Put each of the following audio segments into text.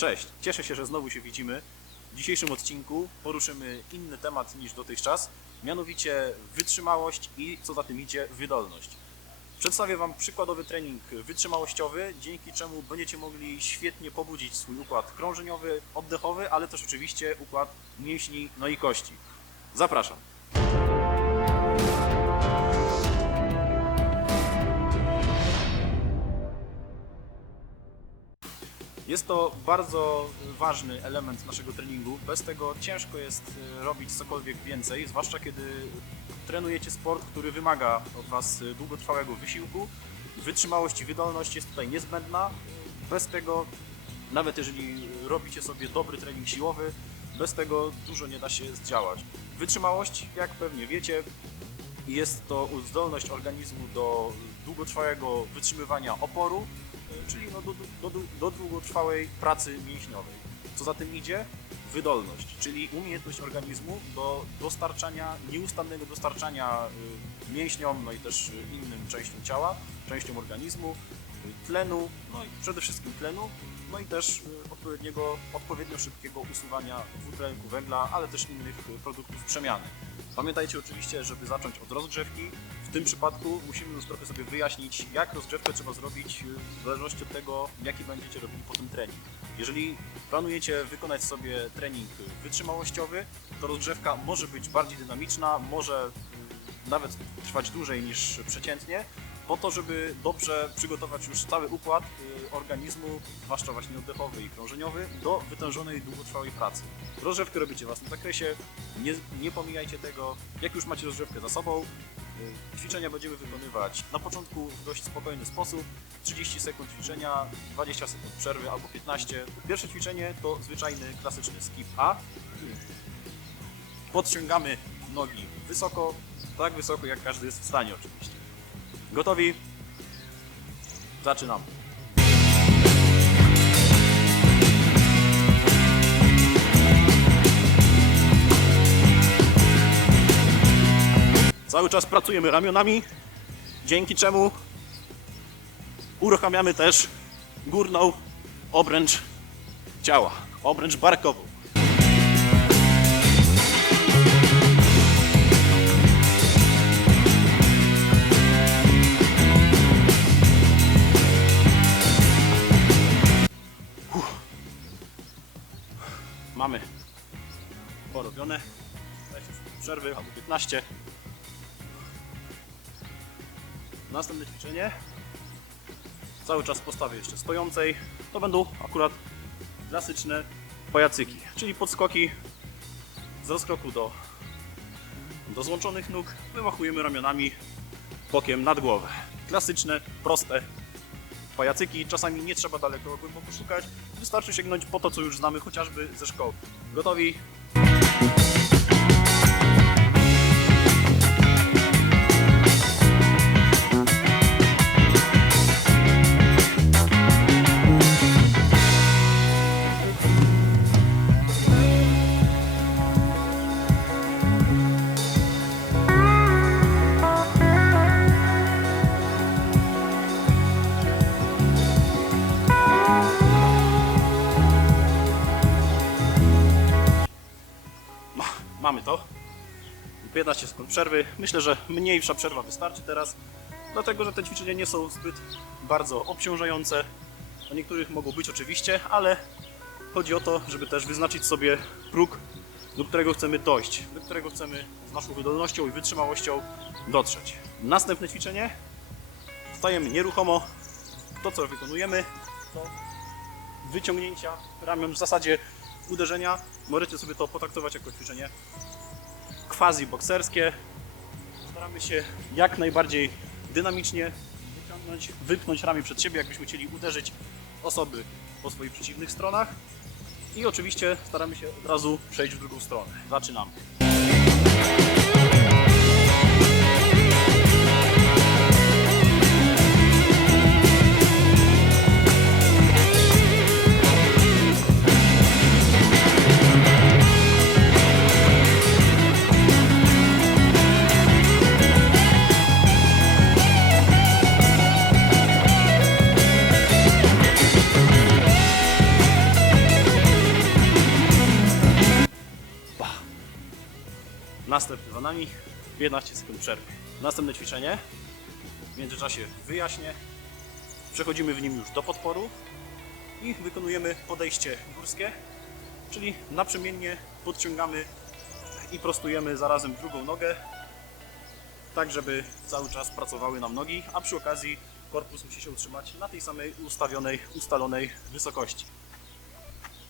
Cześć, cieszę się, że znowu się widzimy. W dzisiejszym odcinku poruszymy inny temat niż dotychczas, mianowicie wytrzymałość i co za tym idzie wydolność. Przedstawię Wam przykładowy trening wytrzymałościowy, dzięki czemu będziecie mogli świetnie pobudzić swój układ krążeniowy, oddechowy, ale też oczywiście układ mięśni, no i kości. Zapraszam. Jest to bardzo ważny element naszego treningu. Bez tego ciężko jest e, robić cokolwiek więcej, zwłaszcza kiedy trenujecie sport, który wymaga od Was długotrwałego wysiłku. Wytrzymałość i wydolność jest tutaj niezbędna. Bez tego, nawet jeżeli robicie sobie dobry trening siłowy, bez tego dużo nie da się zdziałać. Wytrzymałość, jak pewnie wiecie, jest to zdolność organizmu do długotrwałego wytrzymywania oporu, czyli no do, do, do, długotrwałej pracy mięśniowej. Co za tym idzie? Wydolność, czyli umiejętność organizmu do dostarczania, nieustannego dostarczania y, mięśniom, no i też y, innym częściom ciała, częściom organizmu, y, tlenu, no i przede wszystkim tlenu, no i też y, odpowiedniego, odpowiednio szybkiego usuwania dwutlenku węgla, ale też innych y, produktów przemiany. Pamiętajcie oczywiście, żeby zacząć od rozgrzewki. W tym przypadku musimy już trochę sobie wyjaśnić, jak rozgrzewkę trzeba zrobić y, w zależności od tego, jaki będziecie robili potem trening. Jeżeli planujecie wykonać sobie trening wytrzymałościowy, to rozgrzewka może być bardziej dynamiczna, może y, nawet trwać dłużej niż przeciętnie, po to, żeby dobrze przygotować już cały układ y, organizmu, zwłaszcza właśnie oddechowy i krążeniowy, do wytężonej, długotrwałej pracy. Rozgrzewkę robicie w własnym zakresie, nie, nie pomijajcie tego. Jak już macie rozgrzewkę za sobą, ćwiczenia będziemy wykonywać na początku w dość spokojny sposób. 30 sekund ćwiczenia, 20 sekund przerwy albo 15. Pierwsze ćwiczenie to zwyczajny, klasyczny skip A. Podciągamy nogi wysoko, tak wysoko jak każdy jest w stanie oczywiście. Gotowi? Zaczynamy. Cały czas pracujemy ramionami, dzięki czemu uruchamiamy też górną obręcz ciała, obręcz barkową. Mamy porobione. 20 sekund przerwy albo 15. Następne ćwiczenie. Cały czas w postawie jeszcze stojącej. To będą akurat klasyczne pajacyki, czyli podskoki z rozkroku do, do złączonych nóg. Wymachujemy ramionami bokiem nad głowę. Klasyczne, proste pajacyki. Czasami nie trzeba daleko głęboko szukać. Wystarczy sięgnąć po to, co już znamy chociażby ze szkoły. Gotowi? Mamy to. 15 sekund przerwy. Myślę, że mniejsza przerwa wystarczy teraz, dlatego że te ćwiczenia nie są zbyt bardzo obciążające. Do niektórych mogą być oczywiście, ale chodzi o to, żeby też wyznaczyć sobie próg, do którego chcemy dojść, do którego chcemy z naszą wydolnością i wytrzymałością dotrzeć. Następne ćwiczenie. Stajemy nieruchomo. To, co wykonujemy, to wyciągnięcia ramion w zasadzie uderzenia. Możecie sobie to potraktować jako ćwiczenie quasi bokserskie. Staramy się jak najbardziej dynamicznie wyciągnąć, wypchnąć ramię przed siebie, jakbyśmy chcieli uderzyć osoby po swoich przeciwnych stronach. I oczywiście staramy się od razu przejść w drugą stronę. Zaczynamy. Następny za nami, 15 sekund przerwy. Następne ćwiczenie, w międzyczasie wyjaśnię, przechodzimy w nim już do podporu i wykonujemy podejście górskie, czyli naprzemiennie podciągamy i prostujemy zarazem drugą nogę, tak żeby cały czas pracowały nam nogi, a przy okazji korpus musi się utrzymać na tej samej ustawionej, ustalonej wysokości.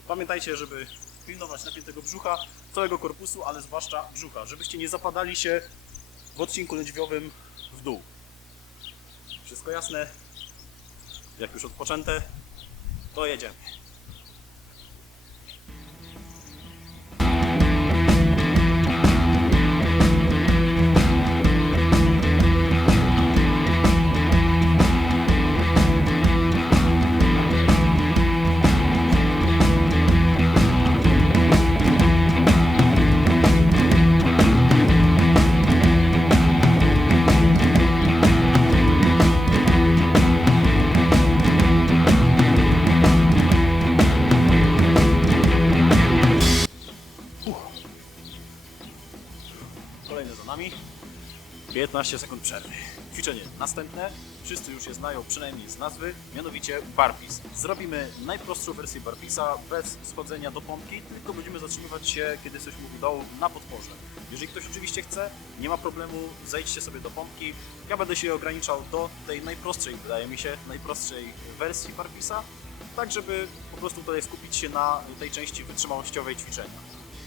Pamiętajcie, żeby pilnować napiętego brzucha, całego korpusu, ale zwłaszcza brzucha, żebyście nie zapadali się w odcinku lędźwiowym w dół. Wszystko jasne? Jak już odpoczęte, to jedziemy. 15 sekund przerwy. Ćwiczenie następne. Wszyscy już je znają, przynajmniej z nazwy, mianowicie barpis. Zrobimy najprostszą wersję barpisa bez schodzenia do pompki, tylko będziemy zatrzymywać się, kiedy jesteśmy u dołu na podporze. Jeżeli ktoś oczywiście chce, nie ma problemu, zejdźcie sobie do pompki. Ja będę się ograniczał do tej najprostszej, wydaje mi się, najprostszej wersji barpisa, tak żeby po prostu tutaj skupić się na tej części wytrzymałościowej ćwiczenia.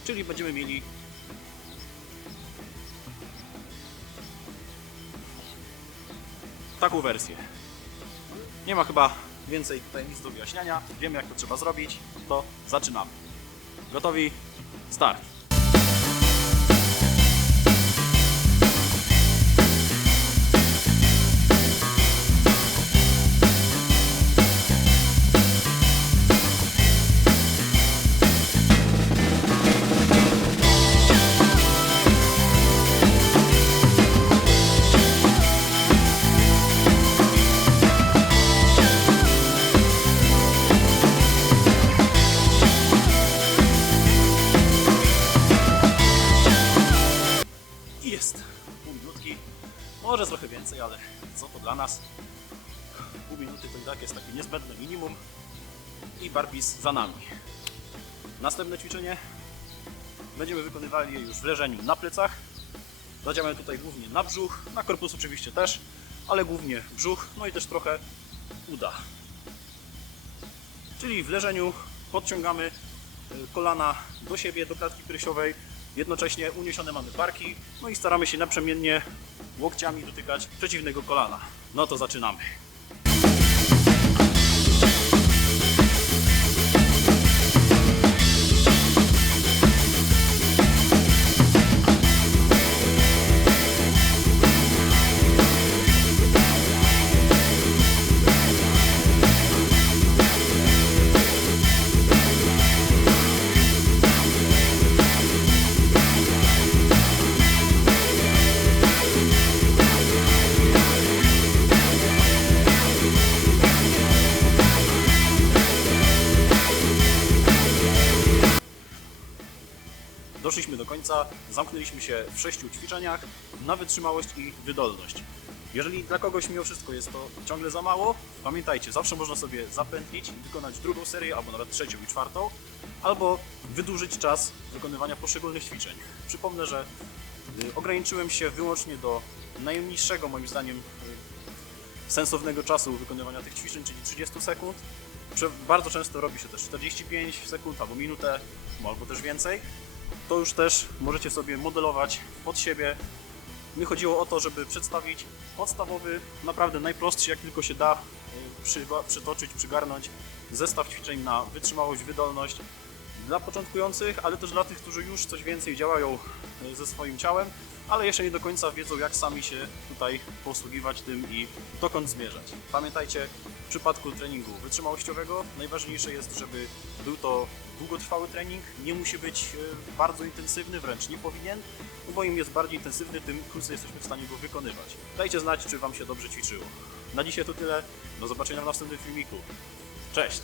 Czyli będziemy mieli taką wersję. Nie ma chyba więcej tutaj nic do wyjaśniania. Wiemy jak to trzeba zrobić, to zaczynamy. Gotowi? Start! Dla nas? Pół minuty to i tak jest takie niezbędne minimum i barpis za nami. Następne ćwiczenie będziemy wykonywali już w leżeniu na plecach. Zadziałamy tutaj głównie na brzuch, na korpus oczywiście też, ale głównie brzuch, no i też trochę uda. Czyli w leżeniu podciągamy y, kolana do siebie, do klatki piersiowej, jednocześnie uniesione mamy barki, no i staramy się naprzemiennie łokciami dotykać przeciwnego kolana. No to zaczynamy. Doszliśmy do końca, zamknęliśmy się w sześciu ćwiczeniach na wytrzymałość i wydolność. Jeżeli dla kogoś mimo wszystko jest to ciągle za mało, pamiętajcie, zawsze można sobie zapętlić, wykonać drugą serię, albo nawet trzecią i czwartą, albo wydłużyć czas wykonywania poszczególnych ćwiczeń. Przypomnę, że y, ograniczyłem się wyłącznie do najniższego moim zdaniem y, sensownego czasu wykonywania tych ćwiczeń, czyli 30 sekund. Bardzo często robi się też 45 sekund albo minutę, albo też więcej. To już też możecie sobie modelować pod siebie. Mi chodziło o to, żeby przedstawić podstawowy, naprawdę najprostszy jak tylko się da y, przywa- przytoczyć, przygarnąć zestaw ćwiczeń na wytrzymałość, wydolność dla początkujących, ale też dla tych, którzy już coś więcej działają y, ze swoim ciałem, ale jeszcze nie do końca wiedzą, jak sami się tutaj posługiwać tym i dokąd zmierzać. Pamiętajcie, w przypadku treningu wytrzymałościowego najważniejsze jest, żeby był to długotrwały trening, nie musi być e, bardzo intensywny, wręcz nie powinien, bo im jest bardziej intensywny, tym krócej jesteśmy w stanie go wykonywać. Dajcie znać, czy Wam się dobrze ćwiczyło. Na dzisiaj to tyle, do zobaczenia w następnym filmiku. Cześć!